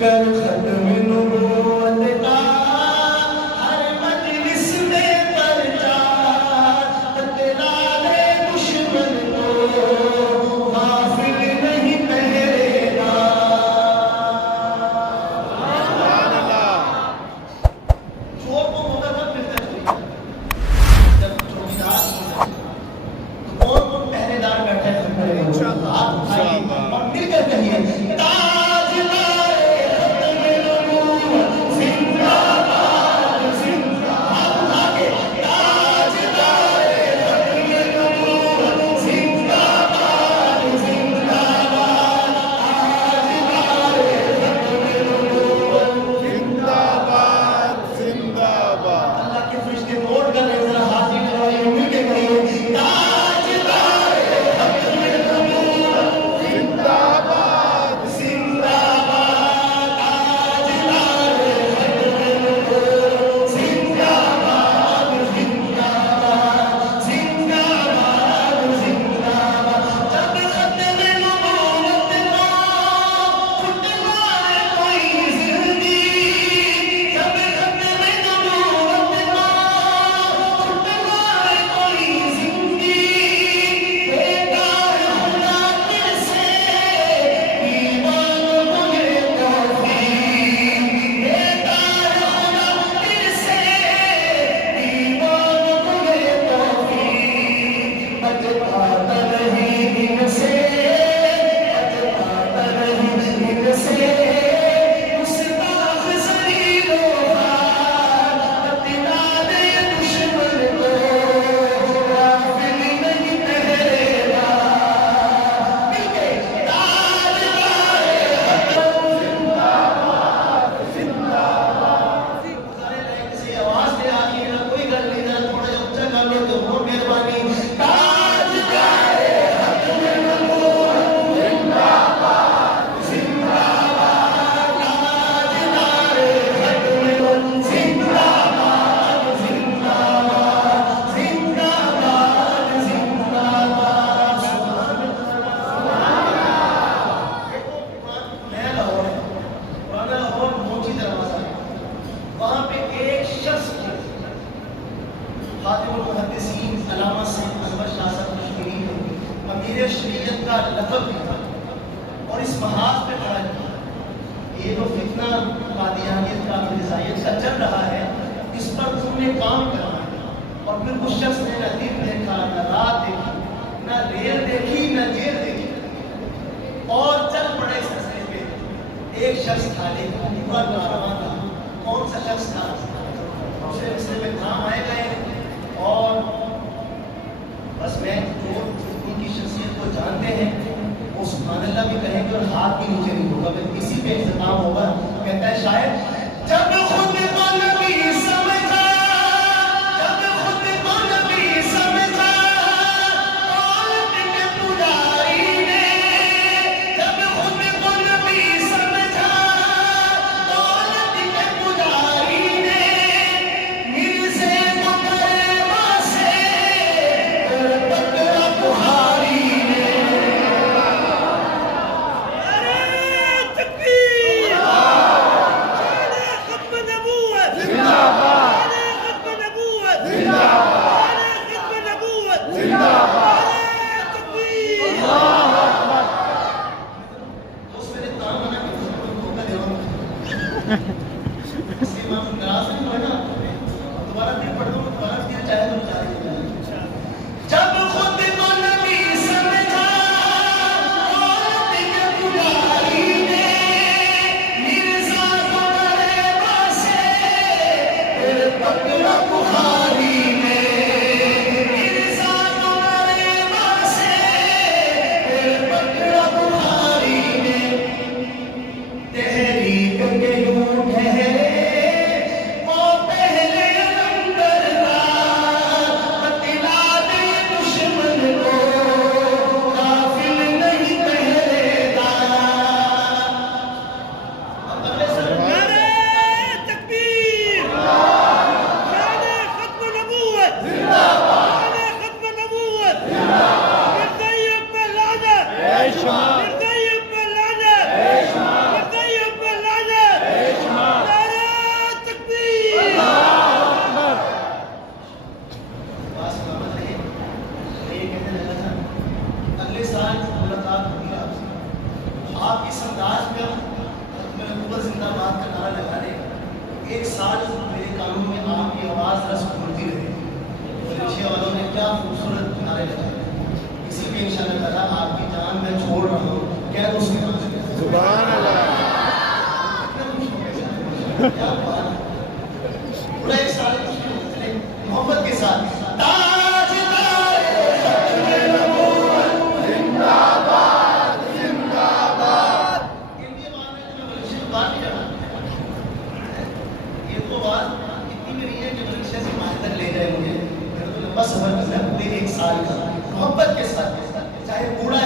कर खत्म नबूवत का हर मजलिस में प्रचार, बतला दे दुश्मन को गाफिल नहीं पहरेदार। चोर को मौका कब मिलता है? जब चौकीदार तो कौन कौन पहरेदार बैठा है? हाथ उठाइए और मिलकर कहिए ताज लाए खत्म नबूवत जिंदाबाद जिंदाबाद। हाथ उठा के ताज लाए खत्म नबूवत जिंदाबाद जिंदाबाद। ताज लाए खत्म नबूवत जिंदाबाद जिंदाबाद। अल्लाह के फरिश्ते नोट कर रहे हैं, जरा हाथ ही लगाइए, मिलके कहिए ताज लाए खत्म नबूवत जिंदाबाद जिंदाबाद। ताज लाए खत्म नबूवत जिंदाबाद जिंदाबाद जिंदाबाद जिंदाबाद। जब खत्म नबूवत को फुटवाए कोई जिंदगी, जब खत्म नबूवत को फुटवाए कोई जिंदगी, बेकार होना दिल से ईमान मुझे तौफीक, बेकार होना दिल से ईमान मुझे तौफीक। बचता नहीं इनसे, बचता नहीं इनसे गुस्ताख ज़लीलो ख़ार, बतला दे दुश्मन को गाफिल नहीं पहरेदार। मिलके ताज लाए खत्म जिंदाबाद जिंदाबाद। सारे लायक से आवाज दे आगे ना, कोई गल नहीं, जरा थोड़ा सा ऊंचा कर लो तो बहुत मेहरबानी। ताज लाए खत्म नबूवत जिंदाबाद जिंदाबाद। ताज लाए खत्म नबूवत जिंदाबाद जिंदाबाद जिंदाबाद जिंदाबाद। नया लाहौर है, पुराना लाहौर मोची दरवाजा, वहाँ पे एक शख्स थे, खातिमुल मुहद्दिसीन अल्लामा सैयद अनवर शाह साहब कश्मीरी थे, अमीर शरीयत का लक़ब भी था, और इस महाज पे खड़ा किया। ये जो फितना कादियानियत का मिर्ज़ाइयत का चल रहा है, इस पर तुमने काम करना है। और फिर उस शख्स ने न दिन देखा, न रात देखी, न रेल देखी, न जेल देखी, और चल पड़े इस रास्ते पे। एक शख्स था, लेकिन पूरा कारवां था। कौन सा शख्स था? दूसरे मिसरे में नाम आए गए, और बस मैं जो उनकी शख्सियत को जानते हैं वो सुभानअल्लाह भी कहेंगे और हाथ भी नीचे नहीं होगा, बस इसी पे इख्तिताम होगा। कहता है शायद जब खुद को नबी समझा, जब खुद को नबी समझा औरत के पुजारी ने, जब खुद को नबी समझा औरत के पुजारी ने, मिर्ज़े को करेमा से कर पकड़ा बुहारी ने। तकबीर! खत्म नबूवत जिंदाबाद खत्म नबूवत जिंदाबाद खत्म नबूवत जिंदाबाद। तकबीर! उस मेरे ताम बना के उसको धोखा दे रहा हूँ। इसलिए मैं आपको नाराज नहीं पढ़ना, दोबारा फिर पढ़ दूँ, दोबारा फिर चाहे तो जारी हो जाए। जब खुद को नबी समझा औरत के पुजारी ने, मिर्ज़ा को करेमा से फिर पकड़ा बुहारी ने, मिर्ज़ा को करेमा से फिर पकड़ा बुहारी ने। तहरीक के यूं ठहरे वो पहले अलंबरदार, बतला दे दुश्मन को गाफिल नहीं पहरेदार। अब अगले सर नारे तकबीर! खत्म नबूवत खत्म नबूवत मिर्ज़ाइयों पे लानत, ऐश मार। मिर्ज़ाइयों पे लानत, मिर्ज़ाइयों पे एक साल मेरे कानों में आपकी आवाज़ रस घूमती रहे। पीछे वालों ने क्या खूबसूरत नारे लगाए। इसी पे इंशाअल्लाह ताला आपकी जान मैं छोड़ रहा हूँ, कह दो सुभान अल्लाह। सुभान अल्लाह। कितना खुश हो गया, क्या बात है। पूरा एक साल चले मोहब्बत के साथ ताजदार जिंदाबाद जिंदाबाद। इनके बारे में मैं बल्कि बात नहीं करना। ये तो बात इतनी मेरी है कि बल्कि से माह तक ले जाए मुझे। मेरा तो लंबा सफर करना है पूरे एक साल का मोहब्बत के साथ, चाहे बूढ़ा